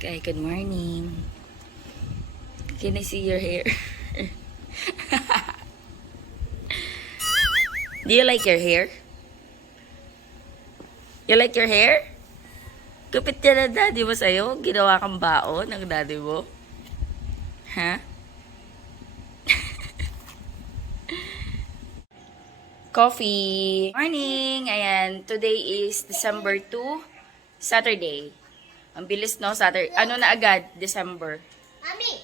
Sky, good morning. Can I see your hair? Do you like your hair? You like your hair? Kapit yan na daddy mo sa'yo. Ginawa kang baon ng daddy mo. Ha? Coffee. Morning! Ayan, today is December 2, Saturday. Ang bilis, no? Saturday. Ano na agad? December. Mami!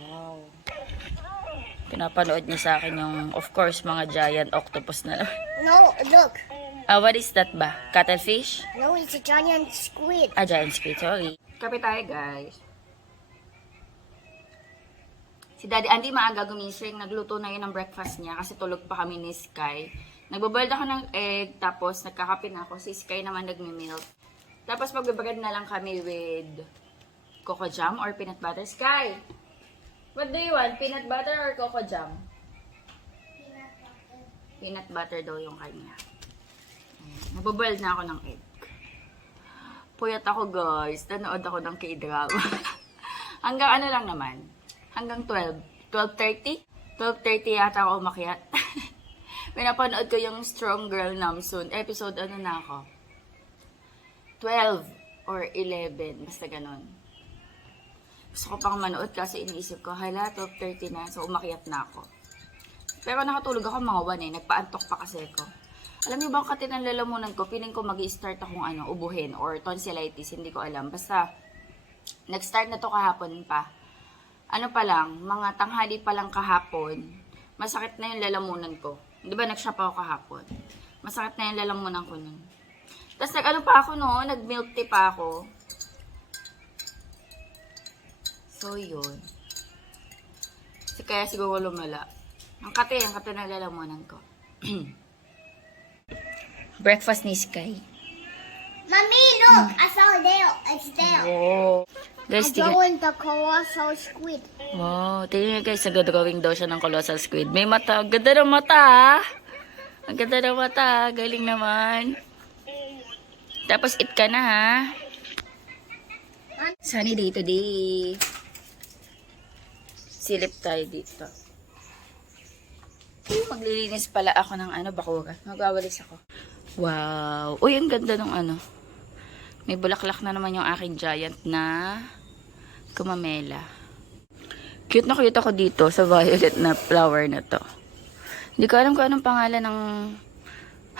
Wow. Pinapanood niya sa akin yung, of course, mga giant octopus na. No, look. What is that ba? Cuttlefish? No, it's a giant squid. Giant squid, sorry. Kape tayo, guys. Si Daddy Andy maaga gumising. Nagluto na yun ng breakfast niya kasi tulog pa kami ni Sky. Nagbaboiled ako ng egg, tapos nagkakape na ako. Si Sky naman nagme-milk. Tapos magbabagad na lang kami with coco jam or peanut butter. Sky, what do you want? Peanut butter or coco jam? Peanut butter daw yung kanya. Nagbaboiled na ako ng egg. Puyat ako, guys. Nanood ako ng K-drama. Hanggang ano lang naman. Hanggang 12. 12:30? 12:30 yata ako umakyat. Pinapanood ko yung Strong Girl Namsoon. Episode ano na ako? 12 or 11. Basta ganon. Gusto ko pang manood kasi iniisip ko, hala, 12:30 na. So, umakyat na ako. Pero nakatulog ako mga 1 eh. Nagpaantok pa kasi ko. Alam niyo ba ang katin ng lalamunan ko? Piling ko mag-i-start akong ubuhin or tonsillitis. Hindi ko alam. Basta, nag-start na to kahapon pa. Ano pa lang, mga tanghali pa lang kahapon, masakit na yung lalamunan ko. Di ba nag-shop ako kahapon? Masakit na yung lalamunan ko nun. Tapos nag-ano pa ako no, nag-milk tea pa ako. So yun. Kaya siguro lumala. Ang kate ng lalamunan ko. Breakfast ni Sky. Mommy, look! I saw a nail. It's there. Oh. Guys, I'm drawing the colossal squid. wow, tingnan nyo guys, nag-drawing daw siya ng colossal squid. May mata, ang ganda ng mata ah. Ang ganda ng mata, galing naman. Tapos eat ka na ha. Sunny day today. Silip tayo dito. Maglilinis pala ako ng bakura. Magwawalis ako. Wow. Uy, ang ganda ng May bulaklak na naman yung aking giant na gumamela. Cute na cute ako dito sa violet na flower na to. Hindi ko alam kung anong pangalan ng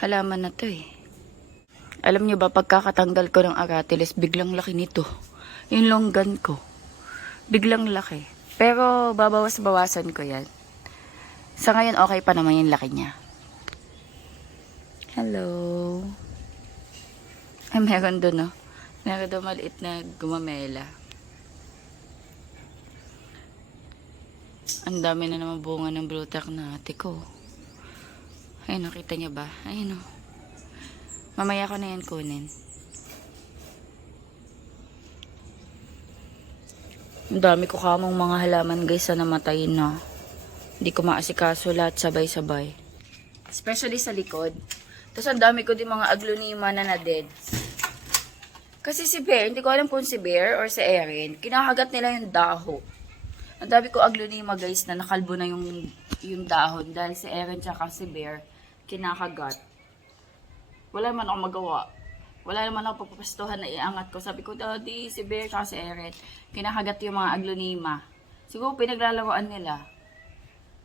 halaman na to eh. Alam nyo ba, pagkakatanggal ko ng aratilis, biglang laki nito. Yung longgan ko. Biglang laki. Pero babawas-bawasan ko yan. Sa ngayon, okay pa naman yung laki niya. Hello. Ay, meron doon, no? Meron doon maliit na gumamela. Ang dami na naman bunga ng blue tack na ate ko. Ayun, nakita niya ba? Ayun, no? Mamaya ko na yan kunin. Ang dami ko kamong mga halaman, guys, na namatay na. Hindi ko maasikaso lahat sabay-sabay. Especially sa likod. Tapos ang dami ko din mga aglonema na na-dead. Kasi si Bear, hindi ko alam kung si Bear or si Erin, kinakagat nila yung daho. Ang dami ko aglonema guys na nakalbo na yung dahon dahil si Erin tsaka si Bear kinakagat. Wala naman ako magawa. Wala naman ako papapastuhan na iangat ko. Sabi ko, Daddy, si Bear tsaka si Erin, kinakagat yung mga aglonema. Siguro pinaglalaroan nila.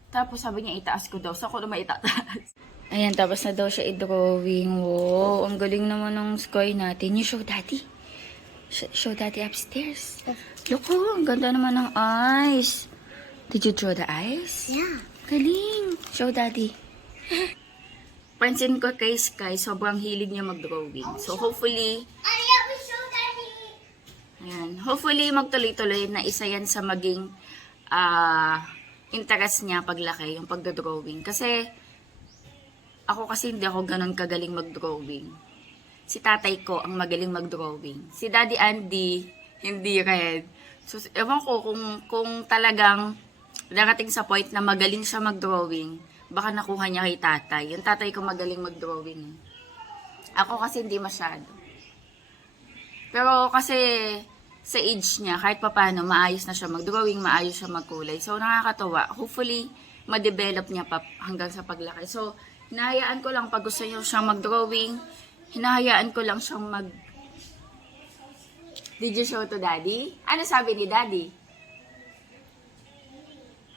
Tapos sabi niya itaas ko daw. So ako naman itataas. Ayan, tapos na daw siya i-drawing. Wow, ang galing naman ng Sky natin. You show Daddy. Show Daddy upstairs. Look, oh, ang ganda naman ng eyes. Did you draw the eyes? Yeah. Galing. Show Daddy. Pansin ko kay Sky, sobrang hilig niya mag-drawing. So hopefully, hopefully magtuloy-tuloy na isa yan sa maging interest niya paglaki, yung pagdodrawing. Kasi, ako kasi hindi ako ganun kagaling mag-drawing. Si tatay ko ang magaling mag-drawing. Si Daddy Andy, hindi rin. So, ewan ko kung talagang darating sa point na magaling siya mag-drawing, baka nakuha niya kay tatay. Yung tatay ko magaling mag-drawing. Ako kasi hindi masyado. Pero kasi sa age niya, kahit papano, maayos na siya mag-drawing, maayos siya magkulay. So, nakakatawa. Hopefully, ma-develop niya pa hanggang sa paglaki. So, hinahayaan ko lang pag gusto niyo siyang mag-drawing, hinahayaan ko lang siyang Did you show to Daddy? Ano sabi ni Daddy?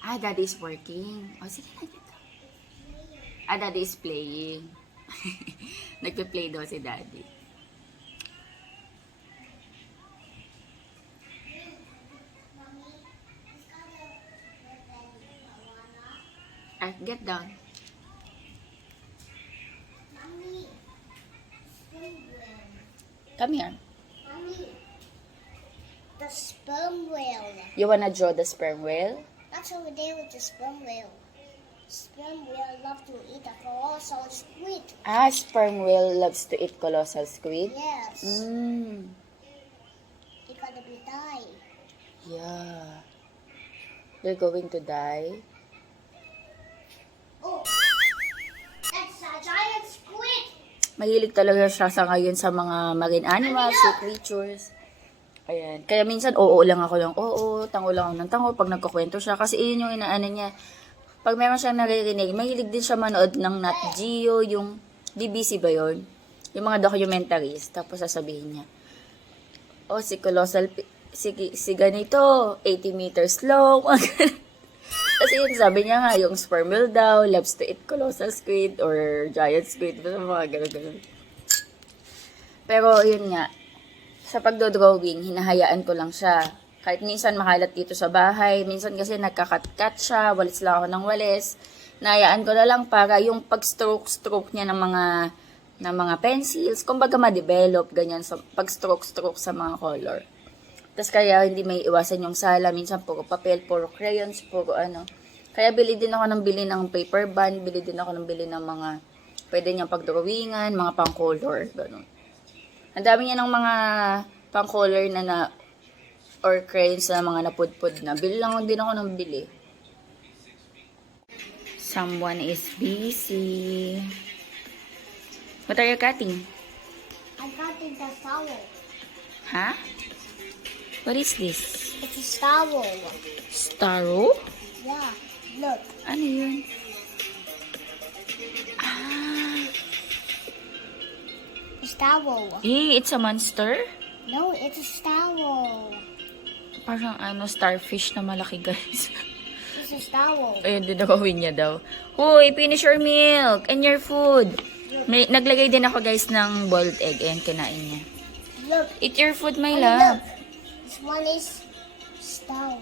Daddy is working. O, sige na dito. Daddy is playing. Nagpe-play daw si Daddy. Get down. Mommy, sperm whale. Come here. Mommy, the sperm whale. You wanna draw the sperm whale? That's over there with the sperm whale. Sperm whale love to eat a colossal squid. Sperm whale loves to eat colossal squid? Yes. It gonna be die. Yeah. They're going to die? Oh, that's a giant squid. Mahilig talaga siya sa ngayon sa mga marine animals, sea creatures. Ayan. Kaya minsan, oo lang ako lang. Oo, tango lang ako ng tango pag nagkukwento siya. Kasi iyon yung inaano niya. Pag meron siyang naririnig, mahilig din siya manood ng Nat Geo, yung BBC ba yun? Yung mga documentaries. Tapos sasabihin niya, si colossal, si ganito, 80 meters long. Kasi yun, sabi niya nga, yung sperm whale daw, loves to eat colossal squid or giant squid. Basta mga gano'n. Pero yun nga, sa pagdodrawing, hinahayaan ko lang siya. Kahit minsan makalat dito sa bahay, minsan kasi nagkakat-kat siya, walis lang ako ng walis. Nahayaan ko na lang para yung pag-stroke niya ng mga pencils, kumbaga ma-develop, ganyan, sa pag-stroke sa mga color. Tapos kaya hindi may iwasan yung sala, minsan puro papel, puro crayons, puro ano. Kaya bili din ako ng paper band, bili din ako ng mga pwede niyang pagdrawingan, mga pang-color, gano'n. Ang dami niya ng mga pang-color or crayons na mga napudpud na. Bili lang din ako ng bili. Someone is busy. What are you cutting? I'm cutting the towel. Huh? What is this? It's a towel. Starro? Yeah, look. Ano yun? It's towel. It's a monster? No, it's a towel. Parang starfish na malaki, guys. It's a towel. Ayun, dinagawin niya daw. Hoy, finish your milk and your food. Naglagay din ako, guys, ng boiled egg. Ayan, kinain niya. Look. Eat your food, my And love. look. This one is towel.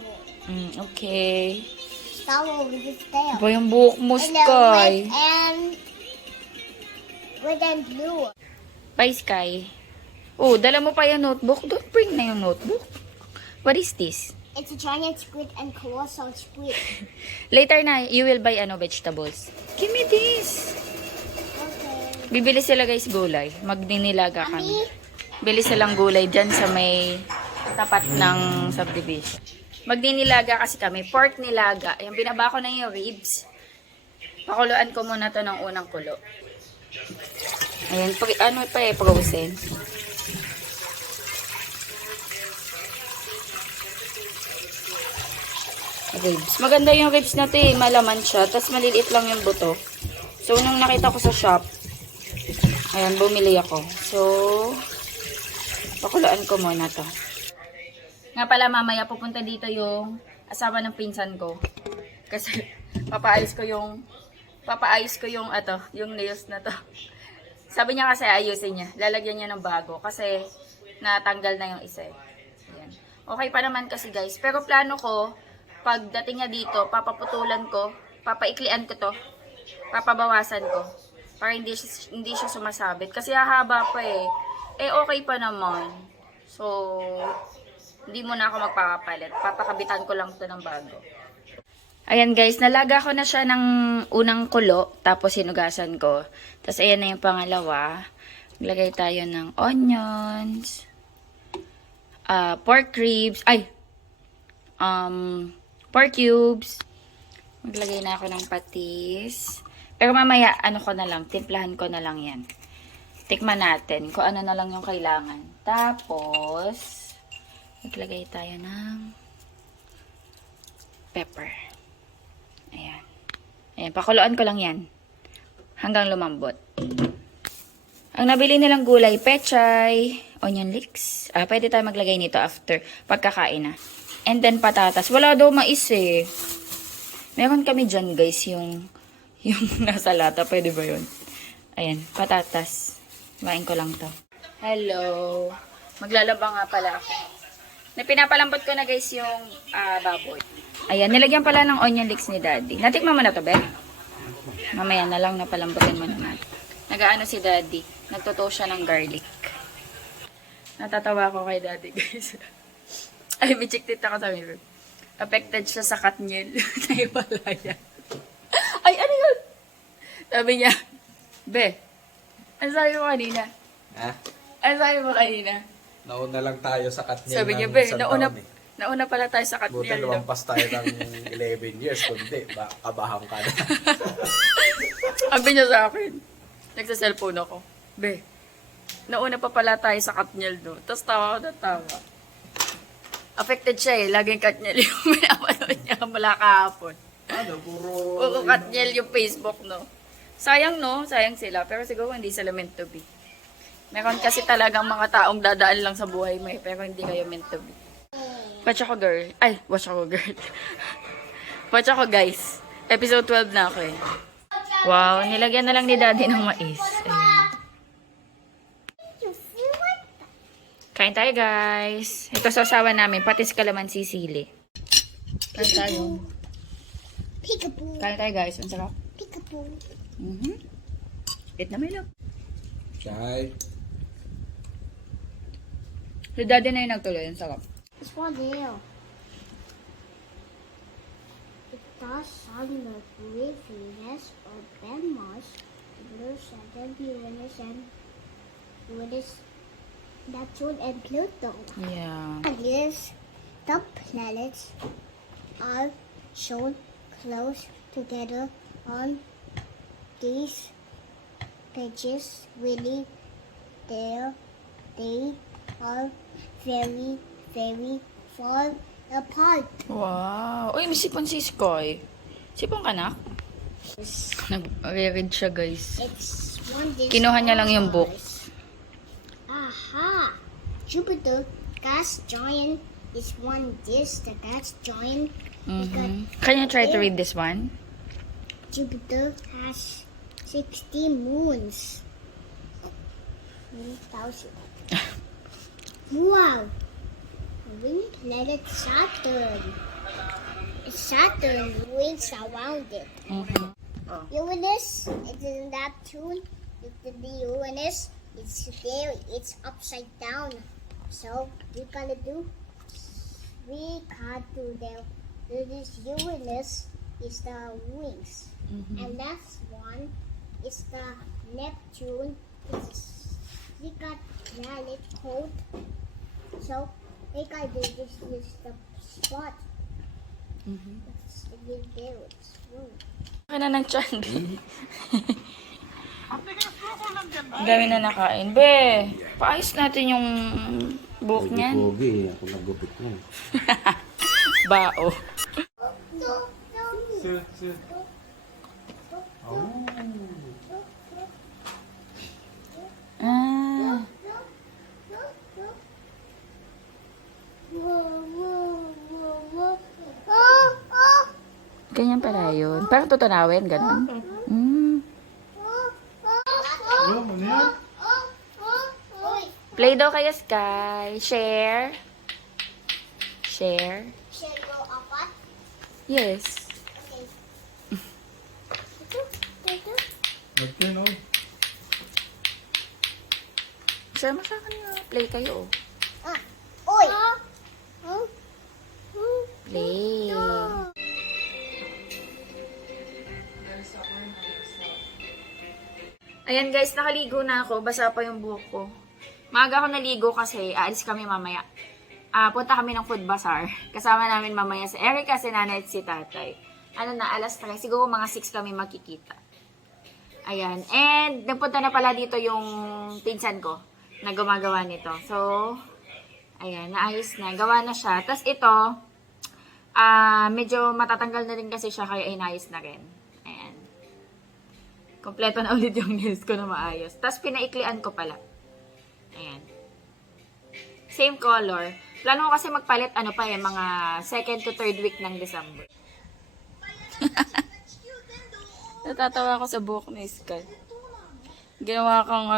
Okay. Towel with its tail. Ba yung buhok mo, And Sky? red and blue. Bye, Sky. Oh, dala mo pa yung notebook. Don't bring na yung notebook. What is this? It's a giant squid and colossal squid. Later na, you will buy vegetables. Give me this. Okay. Bibili sila, guys, gulay. Magdinilaga kami. Mommy? Bili silang gulay dyan sa may tapat ng subdivision. Magdinilaga kasi kami. Pork nilaga. Ayan, binaba ko na yung ribs. Pakuluan ko muna to ng unang kulo. Ayan, frozen. Ribs. Maganda yung ribs na to eh. Malaman siya. Tapos maliliit lang yung buto. So, nung nakita ko sa shop, ayan, bumili ako. So, pakuluan ko muna to. Nga pala, mamaya pupunta dito yung asawa ng pinsan ko. Kasi, papaayos ko yung nails na to. Sabi niya kasi ayusin niya. Lalagyan niya ng bago. Kasi, natanggal na yung isa. Ayan. Okay pa naman kasi, guys. Pero plano ko, pagdating niya dito, papaputulan ko, papaiklian ko to, papabawasan ko, para hindi siya sumasabit. Kasi hahaba pa eh. Okay pa naman. So, hindi mo na ako magpapapalit. Papakabitan ko lang to ng bago. Ayan guys, nalaga ko na siya ng unang kulo, tapos hinugasan ko. Tapos ayan na yung pangalawa. Maglagay tayo ng onions, pork ribs, pork cubes. Maglagay na ako ng patis. Pero mamaya, ano ko na lang, timplahan ko na lang yan. Tikman natin kung ano na lang yung kailangan. Tapos, maglagay tayo ng pepper. Ayan. Ayan, pakuluan ko lang yan. Hanggang lumambot. Ang nabili nilang gulay, pechay, onion leeks. Pwede tayo maglagay nito after pagkakain na. And then patatas. Wala daw mais eh. Meron kami dyan guys, yung nasa lata. Pwede ba yun? Ayan, patatas. Kumain ko lang to. Hello. Maglalaba nga pala ako. Pinapalambot ko na guys yung baboy. Ayan, nilagyan pala ng onion leeks ni Daddy. Natikman mo na to, be? Mamaya na lang, napalambutin mo na natin. Nagaano si Daddy. Nagtotoo siya ng garlic. Natatawa ako kay Daddy, guys. Ay, may chiktit ako sa mirror. Affected siya sa katnyel. Naiwalaya. Ay, ano yun? Sabi niya, be, ano sabi mo kanina? Ha? Ano sabi mo kanina? Nauna lang tayo sa Katniel Sabi niya, ng be, isang nauna taon pala tayo sa Buti katnyel. lumampas tayo ng 11 years, kundi kabahan ka na. Sabi niya sa akin, nagsa-cellphone ako, be, nauna pa pala tayo sa katnyel, no? Tapos tawa ko na tawa. Affected siya eh, laging katnyel yung pinapanood niya mula kahapon. Ano, puro... Oo, katnyel yung Facebook, no? Sayang, no? Sayang sila. Pero siguro hindi sila meant to be. Meron kasi talagang mga taong dadaan lang sa buhay mo eh, pero hindi kayo meant to be. Watch ako, girl. Ay, watch ako, girl. Watch ako, guys. Episode 12 na ako eh. Wow, nilagyan na lang ni Daddy ng mais. Ayan. Kain tayo, guys. Ito sasawa namin, patis kalamansi sili. Kain tayo. Peekaboo. Kain tayo, guys. Ang sarap. Peekaboo. Eat na may love. Chay. Si Daddy na yung nagtuloy. Ang sarap. It's one there. It does sound like Venus or Mars, Blue Saturn, Uranus, and Neptune and Pluto. Yeah. Yes, the planets are shown close together on these pages. Really, they are very, very far apart. Wow. Uy, may sipon si Skoy. Sipon ka na? Nag-read siya, guys. It's one this Kinuha niya lang yung book. Aha! Jupiter gas giant is one this the gas giant. Can you try to read this one? Jupiter has 60 moons. 1,000. Wow! Wind planet Saturn. Saturn rings around it. Uranus is in Neptune. The Uranus is there. It's upside down. So we gotta do this Uranus is the wings, and last one is the Neptune. We got planet cold. So they got this is the spot. It's there. It's room. Kaya na ng tiyan. Ang dami na nakain. Be, paayos natin yung buhok niyan. Pogi, ako nagupit na. Bao. Ah. Ganyan pala yun. Parang tutunawin, ganun. Play daw kayo, Sky. Share. Share. Should go up. Yes. Okay, no? Share mo sa akin na. Play kayo. Oi. Play. Ayan guys, nakaligo na ako. Basa pa yung buhok ko. Maaga ako naligo kasi aalis kami mamaya. Punta kami ng food bazaar. Kasama namin mamaya si Erica, si nanay at si tatay. Ano na, alas 3. Siguro mga 6 kami magkikita. Ayan. And nagpunta na pala dito yung pinsan ko na gumagawa nito. So, ayan, naayos na. Gawa na siya. Tapos ito, medyo matatanggal na rin kasi siya kaya inayos na rin. Ayan. Kompleto na ulit yung nails ko na maayos. Tapos pinaiklian ko pala. Ayan. Same color. Plano ko kasi magpalit mga 2nd to 3rd week ng December. Natatawa ako sa buhok ni Sky. Ginawa kang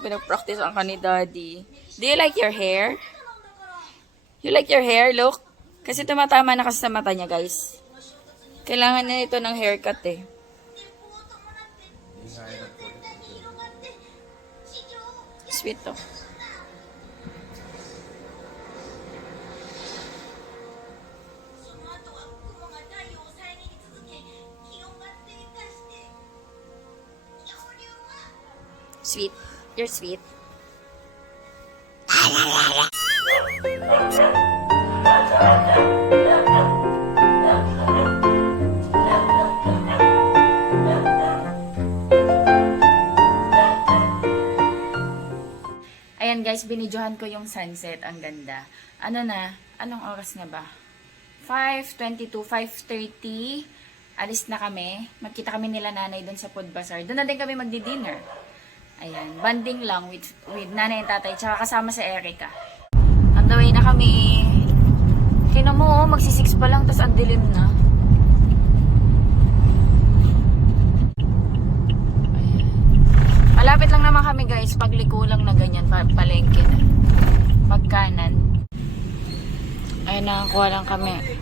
pinag-practice ang ka ni Daddy. Do you like your hair? You like your hair? Look. Kasi tumatama na kasi sa mata niya, guys. Kailangan na ito ng haircut eh. Sweet to. Sweet. You're sweet. Ayan guys, binidyohan ko yung sunset. Ang ganda. Ano na? Anong oras na ba? 5:22, 5:30. Alis na kami. Magkita kami nila nanay doon sa food bazaar. Doon na din kami magdi-dinner. Ayan, banding lang with nanay and tatay, tsaka kasama si Erica. On the way na kami. Tingnan mo, magsi-6 pa lang, tas ang dilim na. Ayan. Malapit lang naman kami guys, pagliko lang na ganyan, palengke na. Magkanan. Ayan, nakakuha lang kami.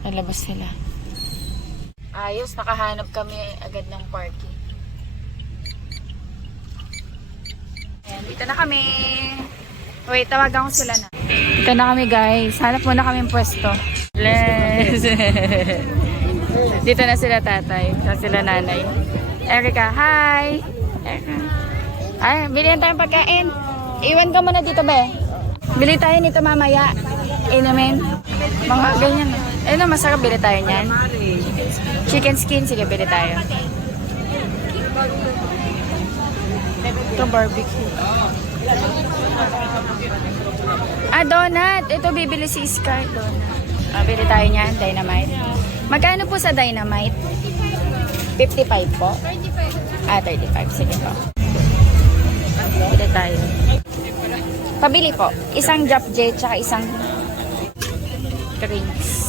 Nalabas sila. Ayos, nakahanap kami agad ng parking. Ayan, dito na kami. Wait, tawagan ko sila na. Dito na kami guys. Hanap muna kami pwesto. Bless. Dito na sila tatay. Dito sila nanay. Erica, hi! Erica. Ay, bilihan tayong pagkain. Iwan ka muna dito, be. Bili tayo nito mamaya. Inumin. Mga ganyan. Ano, masarap. Bili tayo niyan. Chicken skin. Sige, bili tayo. Ito barbecue. Donut. Ito bibili si Sky. Donut. Bili tayo niyan. Dynamite. Magkano po sa Dynamite? 55 po? 35. Sige po. Bili tayo. Pabili po. Isang japje tsaka isang drinks.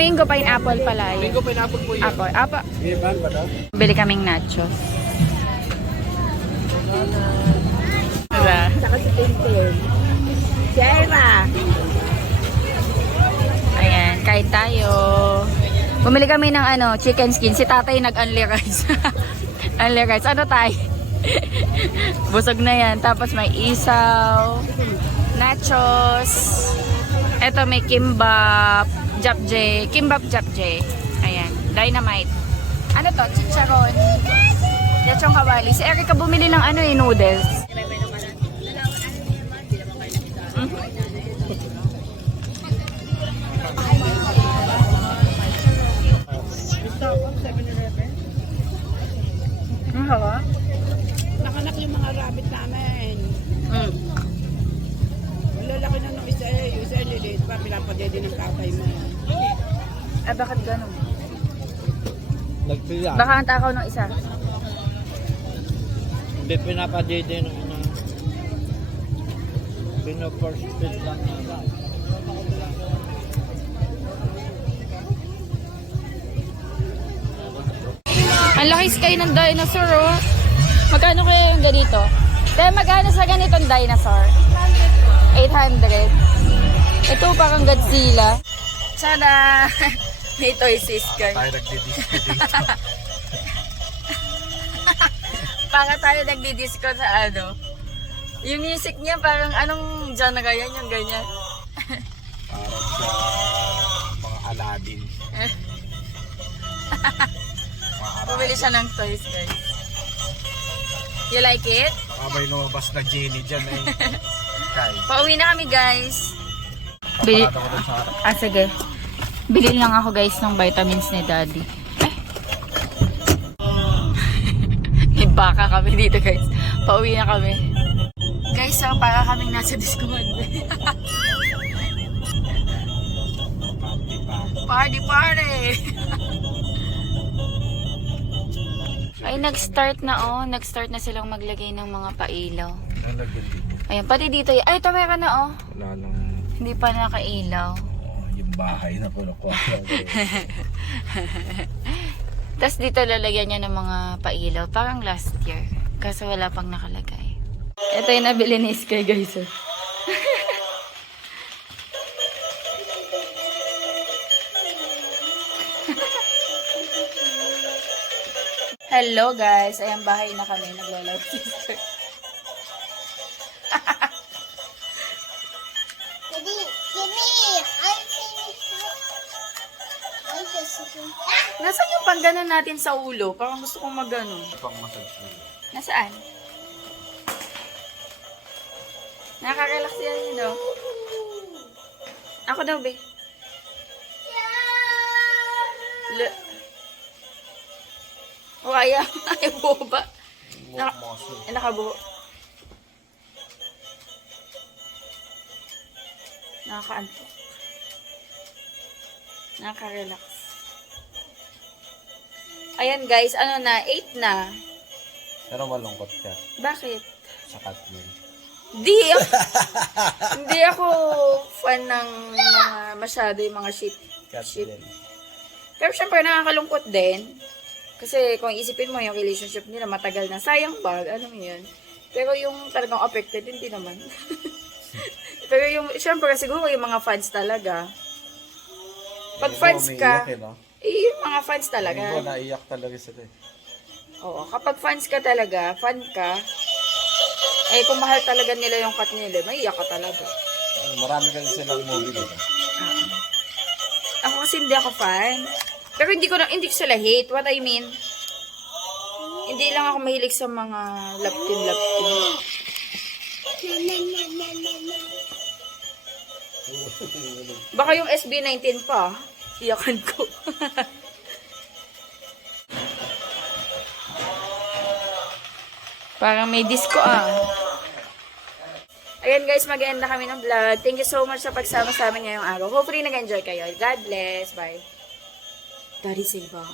Mango pineapple pala yun. Mango pineapple po yun. Apo. Bili kaming nachos. Diba? Saka si Tintin. Sierra! Ayan, kain tayo. Bumili kami ng chicken skin. Si tatay nag-unli rice. Unli rice. Ano tayo? Busog na yan. Tapos may isaw. Nachos. Eto may kimbap. Japje. Kimbap japje. Ayan. Dynamite. Ano to? Chicharon. Lechong kawali. Si Erica bumili ng noodles. Ang hawa? Nakanak yung mga rabbit namin. Lalaki na nung isa yung isa lilit pa, pinapadede ng tatay mo. Bakit ganun? Nagpila. Baka ang takaw ng isa. Hindi pinapadede ng Pino-first fit lang naman. Ang laki Sky ng dinosaur, oh. Magkano kaya yung ganito? Kaya magkano sa ganitong dinosaur? 800. Ito parang Godzilla. Sana may toy si Sky. Tayo nagdidisco dito. Para tayo nagdi-disco sa Yung music niya parang anong genre yan, yung ganyan. Parang sa mga Aladdin. Bumili siya ng toys, guys. You like it? Baka may lumabas na Jenny dyan eh. Kay. Pauwi na kami, guys. Bili... Parado ko dun sa harap. Sige. Bili lang ako, guys, ng vitamins ni Daddy. May baka kami dito, guys. Pauwi na kami. Guys, so, para kaming nasa Discord. Party, party! Ay, nag-start na, oh. Nag-start na silang maglagay ng mga pailaw. Nalagyan dito. Ayan, pati dito. Ay, ito meron na, oh. Wala nang Hindi pa nakailaw. yung bahay na puno-kuha. Tapos dito lalagyan niya ng mga pailaw. Parang last year. Kaso wala pang nakalagay. Ito yung nabili ni Sky, guys. Oh. Hello, guys. Ayan, bahay na kami. Naglo-live sister. Daddy, give me. I'm just sitting. Nasaan yung pangganon natin sa ulo? Parang gusto kong magano. Pang massage nila. Nasaan? Nakaka-relax yan yun, no? Ako daw, be. O, ayaw. Ayaw buho ba? Nakabuho. Nakaka-antok. Nakaka-relax. Ayan, guys. Ano na? 8 na. Pero malungkot ka Bakit? sa Kathleen. Hindi ako fan ng mga masyado yung mga shit. Kathleen. Pero syempre nakakalungkot din. Kasi kung isipin mo yung relationship nila matagal na, sayang ba? Ano mo yun? Pero yung talagang affected, hindi naman. Pero yung, syempre siguro yung mga fans talaga. Pag fans ka, yung mga fans talaga. Hindi ko naiyak talaga sila eh. Oo, kapag fans ka talaga, fan ka, eh kung mahal talaga nila yung cut nila, may iyak ka talaga. Marami kasi silang movie dito. Ako kasi hindi ako fan. Pero hindi ko sila hate. What I mean, hindi lang ako mahilig sa mga laptin-laptin. Baka yung SB19 pa. Iyakan ko. Parang may disco Ayan guys, mag-end na kami ng vlog. Thank you so much sa pagsama sa amin ngayong araw. Hopefully nag-enjoy kayo. God bless. Bye. Daddy say bye.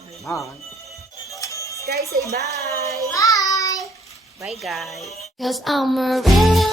Sky say bye. Bye. Bye guys. 'Cause I'm a real